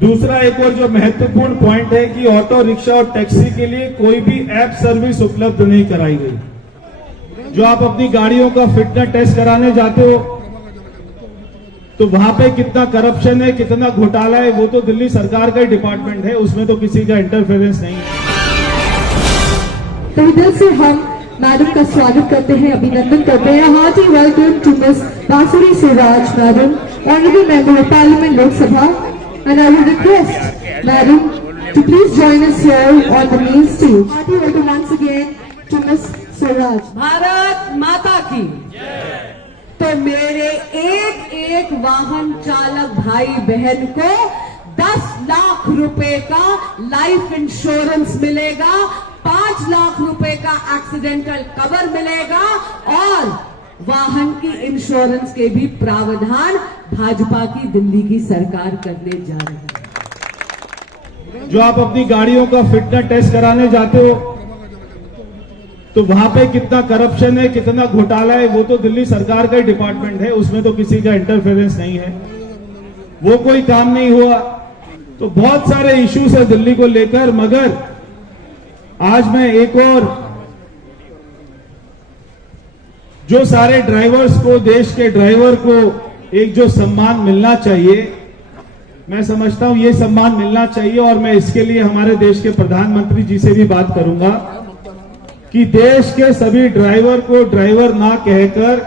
दूसरा एक और जो महत्वपूर्ण पॉइंट है कि ऑटो रिक्शा और टैक्सी के लिए कोई भी ऐप सर्विस उपलब्ध नहीं कराई गई। जो आप अपनी गाड़ियों का फिटनेस टेस्ट कराने जाते हो तो वहां पे कितना करप्शन है, कितना घोटाला है, वो तो दिल्ली सरकार का ही डिपार्टमेंट है, उसमें तो किसी का इंटरफेरेंस नहीं है। तो दिल से हम मैडम का स्वागत करते हैं, अभिनंदन करते हैं। हार्टी वेलकम टू मिस बांसुरी Swaraj madam, honourable member of parliament Lok Sabha, and I would request madam to please join us here on the main stage. Hearty welcome once again to Miss Swaraj. Bharat माता की। तो मेरे एक एक वाहन चालक भाई बहन को 10 लाख रुपए का लाइफ इंश्योरेंस मिलेगा, 5 लाख रुपए का एक्सीडेंटल कवर मिलेगा और वाहन की इंश्योरेंस के भी प्रावधान भाजपा की दिल्ली की सरकार करने जा रही है। जो आप अपनी गाड़ियों का फिटनेस टेस्ट कराने जाते हो तो वहां पे कितना करप्शन है, कितना घोटाला है, वो तो दिल्ली सरकार का ही डिपार्टमेंट है, उसमें तो किसी का इंटरफेरेंस नहीं है, वो कोई काम नहीं हुआ। तो बहुत सारे इश्यूज है दिल्ली को लेकर, मगर आज मैं एक और जो सारे ड्राइवर्स को, देश के ड्राइवर को एक जो सम्मान मिलना चाहिए, मैं समझता हूं ये सम्मान मिलना चाहिए और मैं इसके लिए हमारे देश के प्रधानमंत्री जी से भी बात करूंगा कि देश के सभी ड्राइवर को ड्राइवर ना कहकर,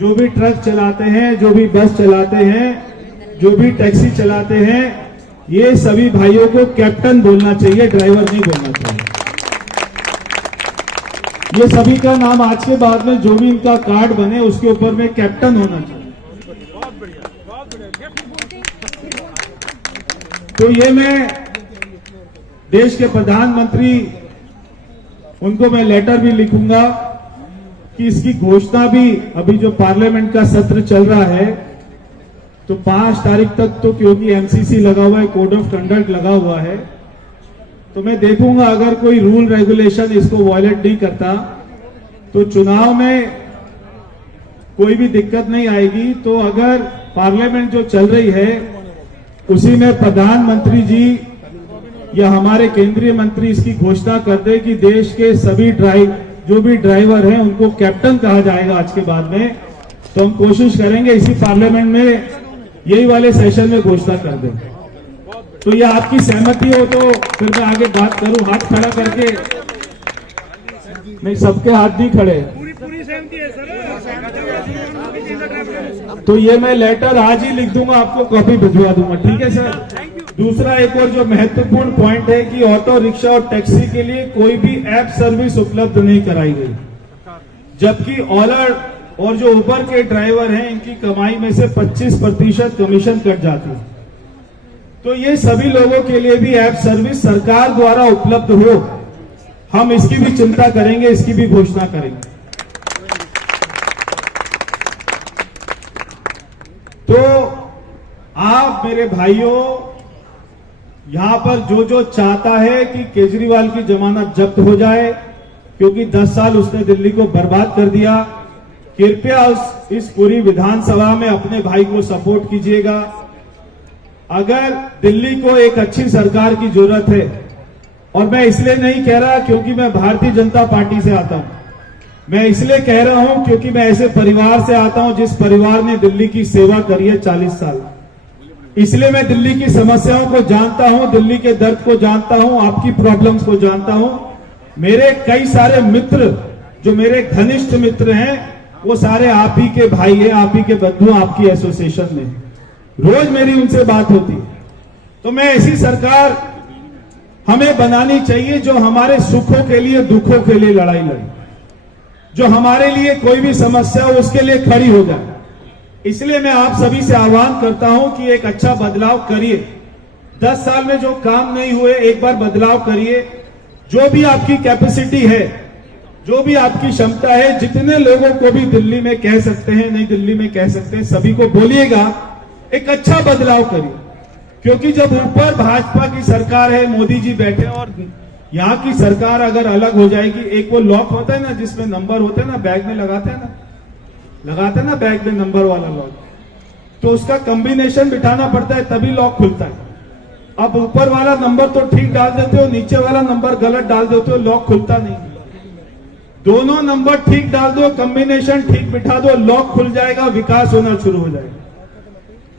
जो भी ट्रक चलाते हैं, जो भी बस चलाते हैं, जो भी टैक्सी चलाते हैं, ये सभी भाइयों को कैप्टन बोलना चाहिए, ड्राइवर नहीं बोलना चाहिए। ये सभी का नाम आज के बाद में जो भी इनका कार्ड बने उसके ऊपर में कैप्टन होना चाहिए। तो ये मैं देश के प्रधानमंत्री, उनको मैं लेटर भी लिखूंगा कि इसकी घोषणा भी, अभी जो पार्लियामेंट का सत्र चल रहा है तो 5 तारीख तक, तो क्योंकि एमसीसी लगा हुआ है, कोड ऑफ कंडक्ट लगा हुआ है, तो मैं देखूंगा अगर कोई रूल रेगुलेशन इसको वायलेट नहीं करता तो चुनाव में कोई भी दिक्कत नहीं आएगी। तो अगर पार्लियामेंट जो चल रही है उसी में प्रधानमंत्री जी या हमारे केंद्रीय मंत्री इसकी घोषणा कर दे कि देश के सभी जो भी ड्राइवर हैं उनको कैप्टन कहा जाएगा आज के बाद में, तो हम कोशिश करेंगे इसी पार्लियामेंट में, यही वाले सेशन में घोषणा कर दें। तो ये आपकी सहमति हो तो फिर मैं आगे बात करूं। हाथ खड़ा करके, नहीं सबके हाथ नहीं खड़े, पूरी सहमति है सर। तो ये मैं लेटर आज ही लिख दूंगा, आपको कॉपी भिजवा दूंगा, ठीक है सर। दूसरा एक और जो महत्वपूर्ण पॉइंट है कि ऑटो रिक्शा और टैक्सी के लिए कोई भी ऐप सर्विस उपलब्ध नहीं कराई गई, जबकि ओला और जो उबर के ड्राइवर हैं इनकी कमाई में से 25% कमीशन कट जाती है। तो ये सभी लोगों के लिए भी ऐप सर्विस सरकार द्वारा उपलब्ध हो, हम इसकी भी चिंता करेंगे, इसकी भी घोषणा करेंगे। तो आप मेरे भाइयों, यहां पर जो जो चाहता है कि केजरीवाल की जमानत जब्त हो जाए, क्योंकि 10 साल उसने दिल्ली को बर्बाद कर दिया, कृपया इस पूरी विधानसभा में अपने भाई को सपोर्ट कीजिएगा। अगर दिल्ली को एक अच्छी सरकार की जरूरत है, और मैं इसलिए नहीं कह रहा क्योंकि मैं भारतीय जनता पार्टी से आता हूं, मैं इसलिए कह रहा हूं क्योंकि मैं ऐसे परिवार से आता हूं जिस परिवार ने दिल्ली की सेवा करी है 40 साल। इसलिए मैं दिल्ली की समस्याओं को जानता हूं, दिल्ली के दर्द को जानता हूं, आपकी प्रॉब्लम्स को जानता हूं। मेरे कई सारे मित्र, जो मेरे घनिष्ठ मित्र हैं, वो सारे आप ही के भाई हैं, आप ही के बंधु, आपकी एसोसिएशन में रोज मेरी उनसे बात होती है। तो मैं ऐसी सरकार हमें बनानी चाहिए जो हमारे सुखों के लिए, दुखों के लिए लड़ाई लड़े, जो हमारे लिए कोई भी समस्या हो उसके लिए खड़ी हो जाए। इसलिए मैं आप सभी से आह्वान करता हूं कि एक अच्छा बदलाव करिए। 10 साल में जो काम नहीं हुए, एक बार बदलाव करिए। जो भी आपकी कैपेसिटी है, जो भी आपकी क्षमता है, जितने लोगों को भी दिल्ली में कह सकते हैं, नहीं दिल्ली में कह सकते हैं, सभी को बोलिएगा, एक अच्छा बदलाव करिए। क्योंकि जब ऊपर भाजपा की सरकार है, मोदी जी बैठे, और यहाँ की सरकार अगर अलग हो जाएगी, एक वो लॉक होता है ना जिसमें नंबर होते हैं ना, बैग में लगाते हैं ना बैग में नंबर वाला लॉक, तो उसका कॉम्बिनेशन बिठाना पड़ता है तभी लॉक खुलता है। अब ऊपर वाला नंबर तो ठीक डाल देते हो, नीचे वाला नंबर गलत डाल देते हो, लॉक खुलता नहीं। दोनों नंबर ठीक डाल दो, कॉम्बिनेशन ठीक बिठा दो, लॉक खुल जाएगा, विकास होना शुरू हो जाएगा।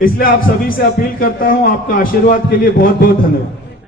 इसलिए आप सभी से अपील करता हूं, आपका आशीर्वाद के लिए बहुत बहुत धन्यवाद।